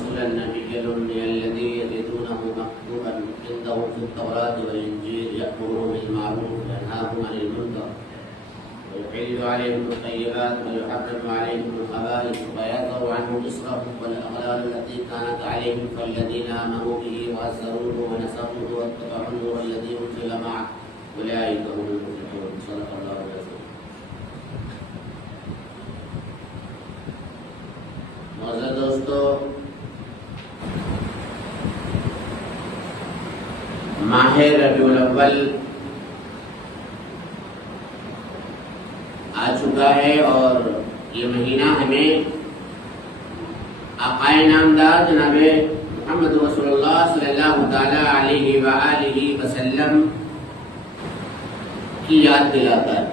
رسولا نبيا الأمي الذي يجدونه مكتوبا عندهم في التوراة والإنجيل يأمرهم بالمعروف وينهاهم عن المنكر ويحل عليهم الطيبات ويحرم عليهم الخبائث ويضع عنهم إصرهم والأغلال التي كانت عليهم فالذين آمنوا به وعزروه ونصروه واتبعوا النور الذي أنزل معه أولئك هم المفلحون. صدق الله العظيم. معزز دوستو، ماہ ربیع الاول آ چکا ہے اور یہ مہینہ ہمیں آقائے نامدار جناب محمد رسول اللہ صلی اللہ تعالی علیہ وآلہ وسلم کی یاد دلاتا ہے۔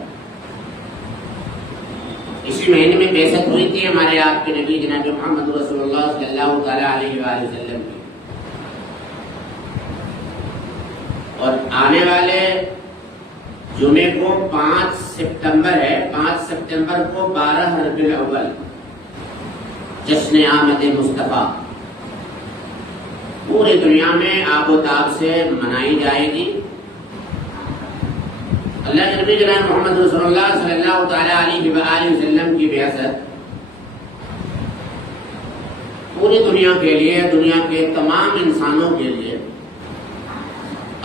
اسی مہینے میں بعثت ہوئی تھی ہمارے آپ کے نبی جناب محمد رسول اللہ صلی اللہ تعالی علیہ وآلہ وسلم کی، اور آنے والے جمعے کو 5 سپتمبر ہے، 5 سپتمبر کو 12 ربیع الاول جشن آمد مصطفیٰ پوری دنیا میں آب و تاب سے منائی جائے گی۔ اللہ کے نبی جناب محمد رسول اللہ صلی اللہ تعالی علیہ وآلہ وسلم کی بعثت پوری دنیا کے لیے، دنیا کے تمام انسانوں کے لیے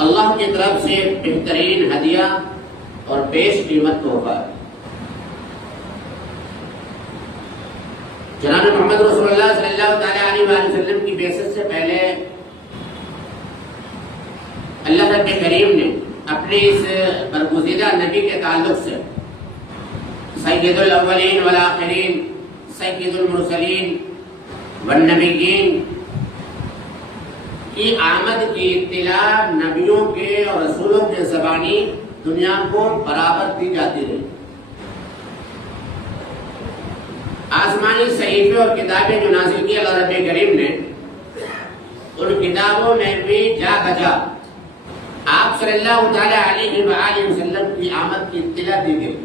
اللہ کی طرف سے بہترین ہدیہ اور بیش قیمت تحفہ ہے۔ جناب محمد رسول اللہ صلی اللہ تعالی علیہ وآلہ وسلم کی بعثت سے پہلے اللہ رب کریم نے اپنے اس برگزیدہ نبی کے تعلق سے سید الاولین والآخرین، سید المرسلین والنبیین کی آمد کی اطلاع نبیوں کے اور رسولوں کے زبانی دنیا کو برابر دی جاتی رہی۔ آسمانی صحیفے اور کتابیں جو نازل کی اللہ رب کریم نے، ان کتابوں میں بھی جا بجا آپ صلی اللہ تعالی علیہ وآلہ وسلم کی آمد کی اطلاع دی گئی۔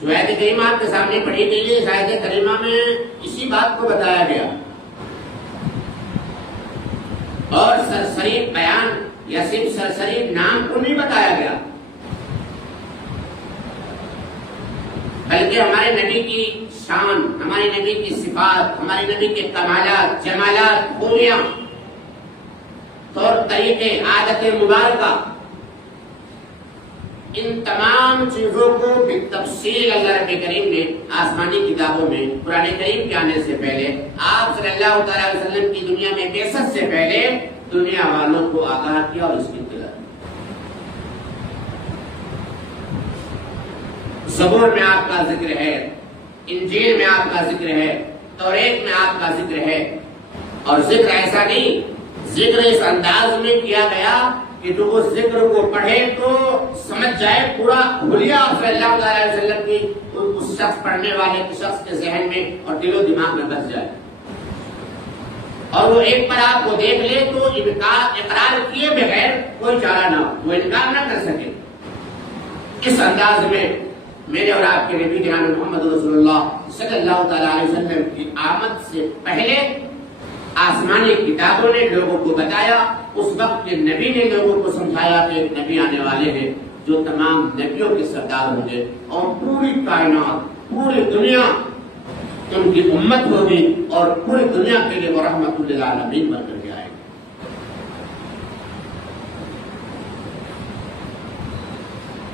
جو آیت کریمہ آپ کے سامنے پڑھی گئی ہے، اس آیت کریمہ میں اسی بات کو بتایا گیا، اور سرسری بیان یا صرف سرسری نام کو نہیں بتایا گیا، بلکہ ہمارے نبی کی شان، ہمارے نبی کی صفات، ہمارے نبی کے کمالات، جمالات، خوبیاں، طور طریقے، عادت مبارکہ، ان تمام چیزوں کو بالتفصیل اللہ رب کریم نے آسمانی کتابوں میں قرآن کریم کے آنے سے پہلے، آپ صلی اللہ تعالی علیہ وسلم کی دنیا میں بعثت سے پہلے دنیا والوں کو آگاہ کیا اور اس کی اطلاع۔ زبور میں آپ کا ذکر ہے، انجیل میں آپ کا ذکر ہے، توریت میں آپ کا ذکر ہے، اور ذکر ایسا نہیں، ذکر اس انداز میں کیا گیا کہ جو اس ذکر کو پڑھے تو سمجھ جائے پورا حلیہ صلی اللہ علیہ وسلم کی اس شخص پڑھنے والے شخص کے ذہن میں اور دل و دماغ میں بس جائے، اور وہ ایک بار آپ کو دیکھ لے تو اقرار کیے بغیر کوئی چارہ نہ ہو، وہ انکار نہ کر سکے۔ اس انداز میں میرے اور آپ کے نبی جناب محمد رسول اللہ صلی اللہ تعالی علیہ وسلم کی آمد سے پہلے آسمانی کتابوں نے لوگوں کو بتایا، اس وقت کے نبی نے لوگوں کو سمجھایا کہ ایک نبی آنے والے ہیں جو تمام نبیوں کے سردار ہوں گے، اور پوری کائنات، پوری دنیا ان کی امت ہوگی، اور پوری دنیا کے لیے وہ رحمت للعالمین بن کر کے آئے گا۔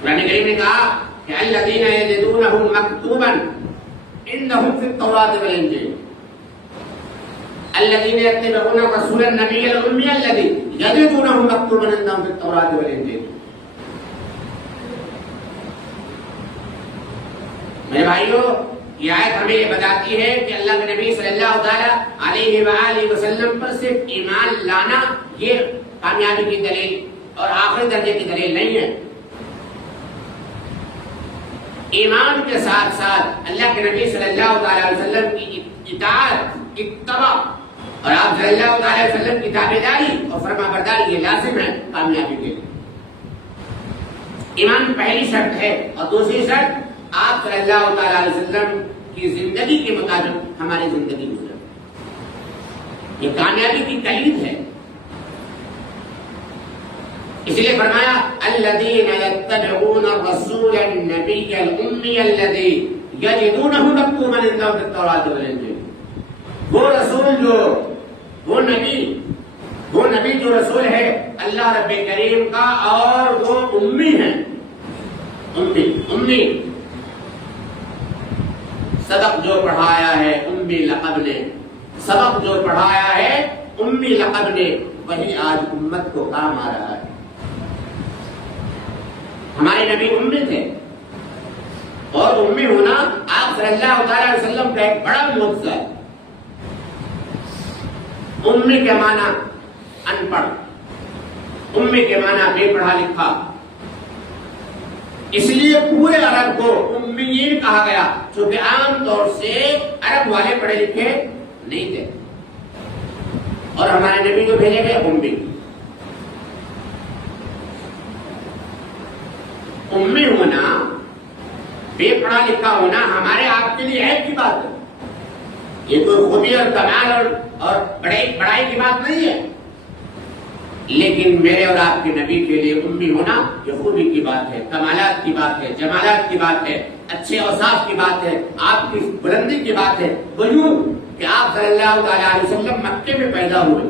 قرآن کریم نے کہا کہ الذین یجدونہ مکتوبا عندہم فی التوراۃ والانجیل، الذين يتبعون الرسول النبي الأمي الذي يجدونه مكتوبا عندهم في التوراة والإنجيل۔ میرے بھائیو، یہ آیت ہمیں یہ بتاتی ہے کہ اللہ کے نبی صلی اللہ تعالی علیہ وآلہ وسلم پر صرف ایمان لانا یہ کامیابی کی دلیل اور آخری درجے کی دلیل نہیں ہے۔ ایمان کے ساتھ ساتھ اللہ کے نبی صلی اللہ تعالی علیہ وسلم کی اطاعت، اتباع، اور آپ صلی اللہ تعالی علیہ وسلم کی تابعداری اور فرما برداری یہ لازم ہے کامیابی کے لیے۔ ایمان پہلی شرط ہے، اور دوسری شرط آپ صلی اللہ تعالی علیہ وسلم کی زندگی کے مطابق ہماری زندگی گزرے. یہ کامیابی کی کلید ہے. اس لیے فرمایا الذین یتبعون الرسول النبی الامی الذی یجدونہ مکتوبا عندہم فی التوراۃ والانجیل. وہ رسول وہ نبی جو رسول ہے اللہ رب کریم کا، اور وہ امی ہے. امی سبق جو پڑھایا ہے امی لقب نے، سبق جو پڑھایا ہے امی لقب نے، وہی آج امت کو کام آ رہا ہے. ہمارے نبی امی تھے، اور امی ہونا آپ صلی اللہ تعالی علیہ وسلم کا ایک بڑا معجزہ ہے. امی کے معنی ان پڑھ، امی کے معنی بے پڑھا لکھا. اس لیے پورے عرب کو امیین کہا گیا، چونکہ عام طور سے عرب والے پڑھے لکھے نہیں تھے، اور ہمارے نبی کو بھیجے گئے امی. امی ہونا، بے پڑھا لکھا ہونا ہمارے آپ کے لیے عیب کی بات ہے. یہ کوئی خوبی اور کمال اور بڑائی کی بات نہیں ہے، لیکن میرے اور آپ کے نبی کے لیے امی ہونا یہ خوبی کی بات ہے، کمالات کی بات ہے، جمالات کی بات ہے، اچھے اوصاف کی بات ہے، آپ کی بلندی کی بات ہے. وہ یوں کہ آپ صلی اللہ تعالی علیہ وسلم مکے میں پیدا ہوئے،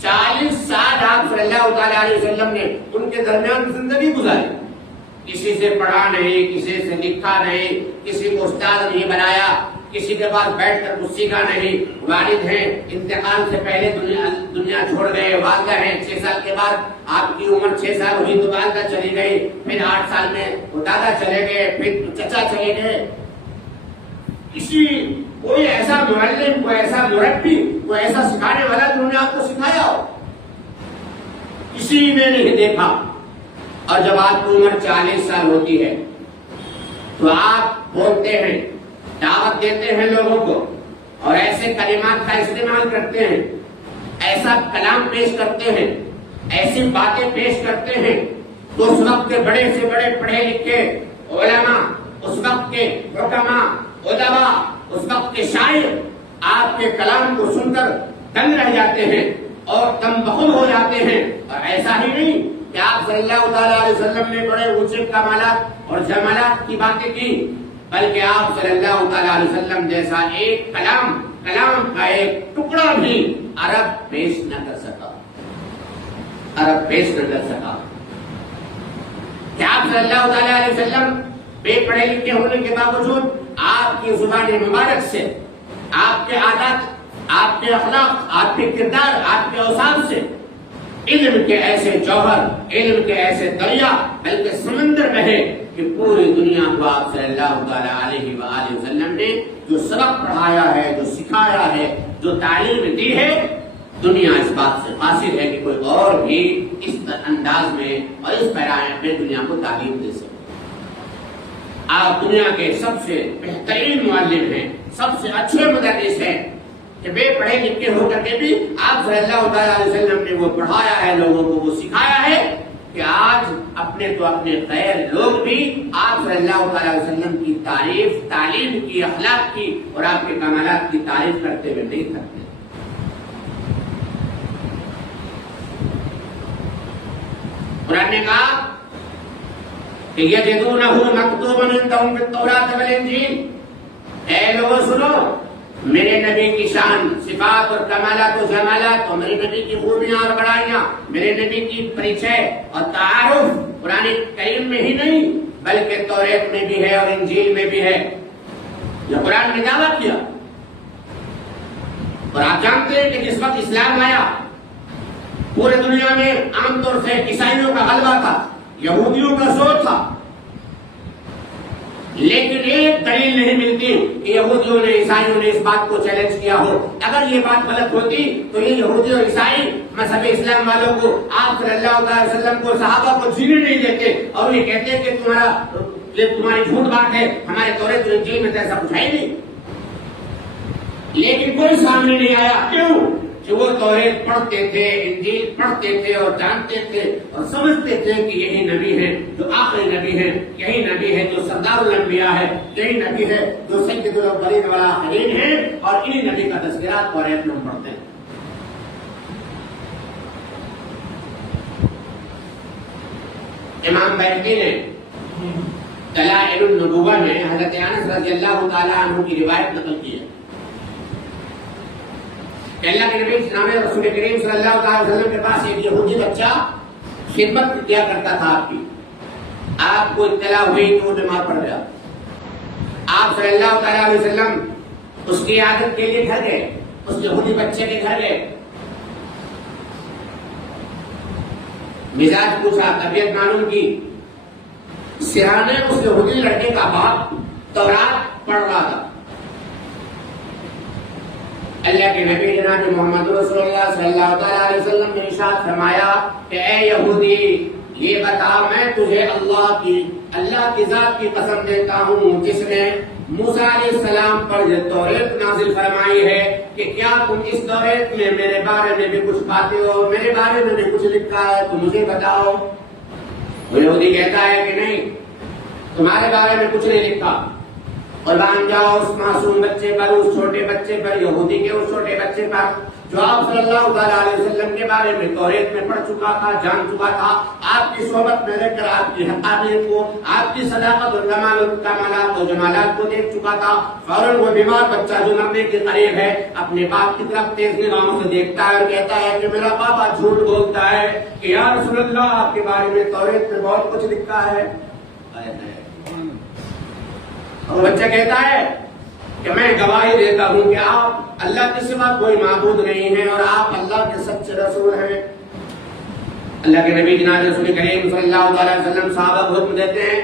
40 سال آپ صلی اللہ تعالی علیہ وسلم نے ان کے درمیان زندگی گزاری. کسی سے پڑھا نہیں، کسی سے لکھا نہیں، کسی کو استاد نہیں بنایا، کسی کے پاس بیٹھ کر کچھ سیکھا نہیں. والد ہیں انتقال سے پہلے دنیا چھوڑ گئے، والدہ ہیں 6 سال کے بعد آپ کی عمر 6 سال ہوئی تو والدہ چلی گئی، پھر 8 سال میں وہ دادا چلے گئے، پھر چچا چلے گئے. کوئی ایسا معلم، کوئی ایسا مربی، کوئی ایسا سکھانے والا جنہوں نے آپ کو سکھایا ہو، کسی نے نہیں دیکھا. اور جب آپ کی عمر 40 سال ہوتی ہے تو آپ بولتے ہیں، دعوت دیتے ہیں لوگوں کو، اور ایسے کلمات کا استعمال کرتے ہیں، ایسا کلام پیش کرتے ہیں، ایسی باتیں پیش کرتے ہیں، تو اس وقت کے بڑے سے بڑے پڑھے لکھے علماء، اس وقت کے حکماء، ادباء، اس وقت کے شاعر آپ کے کلام کو سن کر دنگ رہ جاتے ہیں اور دم بخود ہو جاتے ہیں. اور ایسا ہی نہیں کہ آپ صلی اللہ تعالی علیہ وسلم نے بڑے اونچے کمالات اور جمالات کی باتیں کی، بلکہ آپ صلی اللہ تعالی علیہ وسلم جیسا ایک کلام کا ایک ٹکڑا بھی عرب پیش نہ کر سکا. کہ آپ صلی اللہ تعالی علیہ وسلم بے پڑھے لکھے ہونے کے باوجود آپ کی زبان مبارک سے، آپ کے عادات، آپ کے اخلاق، آپ کے کردار، آپ کے اوصاف سے علم کے ایسے جوہر، علم کے ایسے دریا، بلکہ سمندر بہے کہ پوری دنیا کو آپ صلی اللہ تعالی علیہ وآلہ وسلم نے جو سبق پڑھایا ہے، جو سکھایا ہے، جو تعلیم دی ہے، دنیا اس بات سے قاصر ہے کہ کوئی اور بھی اس انداز میں اور اس پیمانے پہ دنیا کو تعلیم دے سکے. آپ دنیا کے سب سے بہترین معلم ہیں، سب سے اچھے مدرس ہیں، کہ بے پڑھے لکھے ہو کر کے بھی آپ صلی اللہ تعالی علیہ وسلم نے وہ پڑھایا ہے لوگوں کو، وہ سکھایا ہے کہ آج اپنے غیر لوگ بھی آپ صلی اللہ تعالی علیہ وسلم کی تعریف، تعلیم کی، اخلاق کی اور آپ کے کمالات کی تعریف کرتے ہوئے نہیں کرتے. قرآن نے کہا کہ یجدونہ مکتوبا عندہم فی التوراۃ والانجیل. اے لوگوں سنو، میرے نبی کی شان، صفات اور کمالات و جمالات، اور میرے نبی کی خوبیاں اور بڑائیاں، میرے نبی کی پریچے اور تعارف قرآن کریم میں ہی نہیں بلکہ توریت میں بھی ہے اور انجیل میں بھی ہے. یہ قرآن نے دعویٰ کیا. اور آپ جانتے ہیں کہ جس وقت اسلام آیا پورے دنیا میں عام طور سے عیسائیوں کا غلبہ تھا، یہودیوں کا زور تھا، لیکن ایک دلیل نہیں ملتی کہ یہودیوں نے، عیسائیوں نے اس بات کو چیلنج کیا ہو. اگر یہ بات غلط ہوتی تو یہ یہودی اور عیسائی مذہب اسلام والوں کو، آپ صلی اللہ علیہ وسلم کو، صحابہ کو جینے نہیں دیتے اور یہ کہتے کہ تمہاری جھوٹ بات ہے، ہمارے توریت و انجیل میں تو ایسا کچھ ہے نہیں. لیکن کوئی سامنے نہیں آیا. کیوں؟ کہ وہ توریت پڑھتے تھے، انجیل پڑھتے تھے اور جانتے تھے اور سمجھتے تھے کہ یہی نبی ہے جو آخری نبی ہے، یہی نبی ہے جو سردار الانبیاء ہے، یہی نبی ہے جو سید الاولین والآخرین ہے، اور انہی نبی کا تذکرہ توریت میں ہم پڑھتے ہیں۔ امام بیہقی نے دلائل النبوہ میں حضرت انس رضی اللہ تعالیٰ عنہ کی روایت نقل کی ہے کہ اللہ کے نبی جناب رسول کریم صلی اللہ علیہ وسلم کے پاس ایک یہودی بچہ خدمت کیا کرتا تھا آپ کی۔ آپ کو اطلاع ہوئی کہ وہ بیمار پڑ گیا، آپ صلی اللہ تعالیٰ علیہ وسلم اس کی عادت کے لیے گھر گئے، اس یہودی بچے کے گھر گئے، مزاج پوچھا، طبیعت معلوم کی۔ سرانے اس یہودی لڑکے کا باپ تورات پڑھ رہا تھا۔ اللہ کے نبی جناب محمد رسول اللہ صلی اللہ علیہ وسلم نے ارشاد فرمایا کہ اے یہودی، یہ بتا، میں تجھے اللہ کی ذات کی قسم دیتا ہوں جس نے موسیٰ علیہ السلام پر یہ توریت نازل فرمائی ہے، کہ کیا تم اس توریت میں میرے بارے میں بھی کچھ پاتے ہو، میرے بارے میں بھی کچھ لکھا ہے تو مجھے بتاؤ۔ وہ یہودی کہتا ہے کہ نہیں، تمہارے بارے میں کچھ نہیں لکھا، قربان جاؤ اس معصوم بچے پر، اس چھوٹے بچے پر، یہودی کے اس چھوٹے بچے پر جو آپ صلی اللہ علیہ وسلم کے بارے میں توریت میں پڑھ چکا تھا، جان چکا تھا، آپ کی صحبت میں رہ کر آپ کی حقانیت کو، آپ کی صداقت اور کمالات و جمالات کو دیکھ چکا تھا۔ فوراً وہ بیمار بچہ جو مرنے کے قریب ہے اپنے باپ کی طرف تیز نگاہوں سے دیکھتا ہے اور کہتا ہے کہ میرا پاپا جھوٹ بولتا ہے کہ یا رسول اللہ آپ کے بارے میں توریت میں بہت کچھ لکھا ہے۔ اور بچہ کہتا ہے کہ میں گواہی دیتا ہوں کہ آپ اللہ کے سوا کوئی معبود نہیں ہے اور آپ اللہ کے سچے رسول ہیں۔ اللہ کے نبی جناب رسول کریم صلی اللہ علیہ وسلم صحابہ کو حکم دیتے ہیں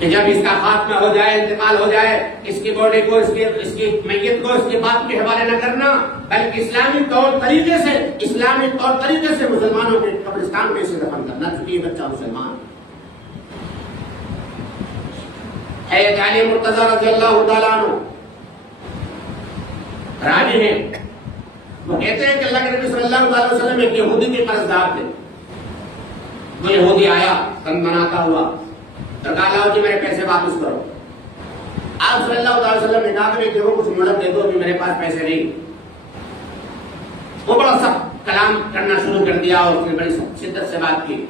کہ جب اس کا خاتمہ ہو جائے، انتقال ہو جائے، اس کی باڈی کو، اس کی میت کو اس کے باپ کے حوالے نہ کرنا، بلکہ اسلامی طور طریقے سے مسلمانوں کے قبرستان میں اسے دفن کرنا، چونکہ یہ بچہ مسلمان ہے۔ حضرت علی مرتضی رضی اللہ تعالیٰ عنہ راضی ہیں، وہ کہتے ہیں کہ اللہ کے نبی صلی اللہ علیہ وسلم ایک یہودی کے قرضدار تھے۔ وہ یہودی آیا تن بناتا ہوا تو کہا لاؤ جی میرے پیسے واپس کرو۔ آپ صلی اللہ علیہ وسلم نے کہا کہ دیکھو کچھ مہلت دے دو، ابھی میرے پاس پیسے نہیں۔ وہ بڑا سخت کلام کرنا شروع کر دیا اور اس نے بڑی شدت سے بات کی،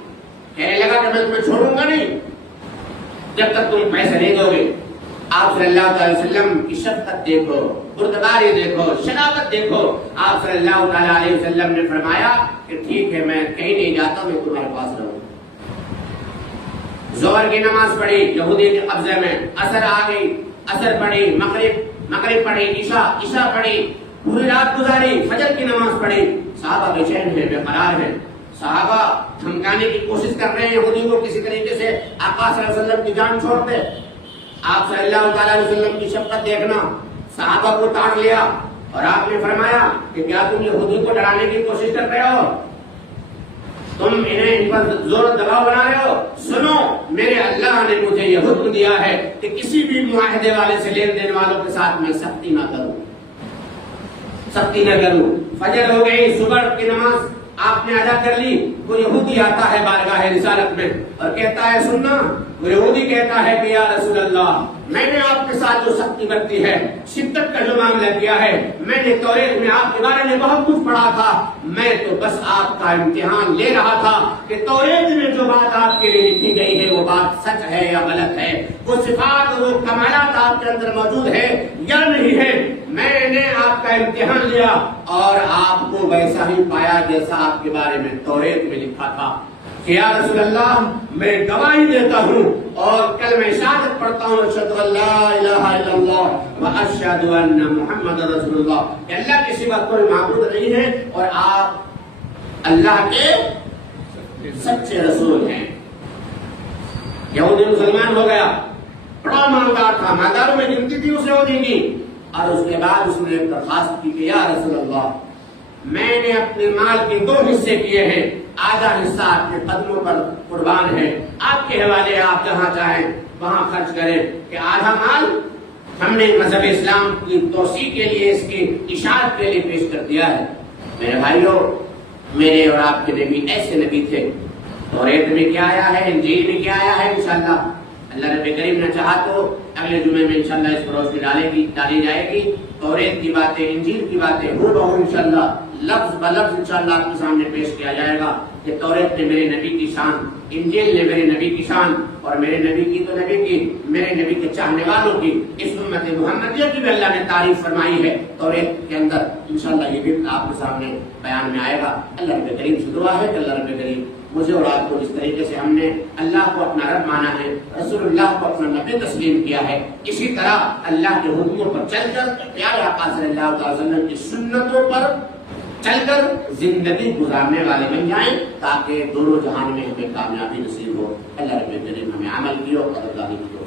کہنے لگا کہ میں تمہیں چھوڑوں گا نہیں جب تک تم پیسے نہیں دو گے۔ آپ صلی اللہ علیہ وسلم کی شفقت دیکھو، بردباری دیکھو، شناخت دیکھو۔ آپ صلی اللہ علیہ وسلم نے فرمایا کہ ٹھیک ہے، میں کہیں نہیں جاتا، میں تمہارے پاس رہوں۔ ظہر کی نماز پڑھی یہودی کے قبضے میں، عصر آ گئی، عصر پڑھی، مغرب پڑھی، عشاء پڑھی، پوری رات گزاری، فجر کی نماز پڑھی۔ صحابہ بے چین ہیں، بے قرار ہیں، صحابہ دھمکانے کی کوشش کر رہے ہیں یہودی کو کسی طریقے سے آقا صلی اللہ علیہ وسلم کی جان چھوڑ دے۔ آپ صلی اللہ علیہ وسلم کی شفقت دیکھنا، صحابہ کو تاڑ لیا اور آپ نے فرمایا کہ کیا تم یہودی کو ڈرانے کی کوشش کر رہے ہو، تم انہیں ان پر زور دباؤ بنا رہے ہو؟ سنو، میرے اللہ نے مجھے یہ حکم دیا ہے کہ کسی بھی معاہدے والے سے لین دین والوں کے ساتھ میں سختی نہ کروں۔ فجر ہو گئی، صبح کی نماز آپ نے ادا کر لی، وہ یہودی آتا ہے بارگاہ رسالت میں اور کہتا ہے سننا، وہ یہودی کہتا ہے کہ یا رسول اللہ، میں نے آپ کے ساتھ جو سختی برتی ہے، شدت کا جو معاملہ کیا ہے، میں نے توریت میں آپ کے بارے میں بہت کچھ پڑھا تھا، میں تو بس آپ کا امتحان لے رہا تھا کہ توریت میں جو بات آپ کے لیے لکھی گئی ہے وہ بات سچ ہے یا غلط ہے، وہ صفات وہ کمالات آپ کے اندر موجود ہے یا نہیں ہے۔ میں نے آپ کا امتحان لیا اور آپ کو ویسا ہی پایا جیسا آپ کے بارے میں توریت میں لکھا تھا کہ یا رسول اللہ، میں گواہی دیتا ہوں اور کلمہ شہادت پڑھتا ہوں، اشہد ان لا الہ الا اللہ واشہد ان محمد رسول اللہ، کہ اللہ کے سوا کوئی معبود نہیں ہے اور آپ اللہ کے سچے رسول ہیں۔ یہودی مسلمان ہو گیا، بڑا مالدار تھا، مالداروں میں گنتی تھی اس یہودی کی، اور اس کے بعد اس نے ایک درخواست کی کہ یا رسول اللہ، میں نے اپنے مال کے 2 حصے کیے ہیں، آدھا حصہ اپنے قدموں پر قربان ہے، آپ کے حوالے آپ جہاں چاہیں وہاں خرچ کریں، کہ آدھا مال ہم نے مذہب اسلام کی توسیع کے لیے، اس کی اشاعت کے لیے پیش کر دیا ہے۔ میرے بھائیوں، میرے اور آپ کے نبی ایسے نبی تھے. توریت میں کیا آیا ہے، انجیل میں کیا آیا ہے، انشاءاللہ اللہ رب کریم نے چاہا تو اگلے جمعے میں انشاءاللہ اس پر روشنی ڈالی جائے گی. توریت کی باتیں، انجیل کی باتیں ہو بہو انشاءاللہ لفظ بلفظ انشاءاللہ آپ کے سامنے پیش کیا جائے گا کہ توریت نے میرے نبی کی شان، انجیل نے میرے نبی کی شان، اور میرے نبی کی تو نبی کی، میرے نبی کے چاہنے والوں کی، اس امت محمدیہ کی بھی اللہ نے تعریف فرمائی ہے توریت کے اندر. انشاءاللہ یہ بھی آپ کے سامنے بیان میں آئے گا. اللہ رب کریم سے دعا ہے کہ اللہ رب کریم مجھے اور آپ کو جس طریقے سے ہم نے اللہ کو اپنا رب مانا ہے، رسول اللہ کو اپنا نبی تسلیم کیا ہے، اسی طرح اللہ کے حکموں پر چل کر، پیارے آقا صلی اللہ علیہ وسلم کی سنتوں پر چل کر زندگی گزارنے والے بن جائیں، تاکہ دونوں جہان میں ہمیں کامیابی نصیب ہو. اللہ رب کریم ہمیں عمل کی اور قدردانی کی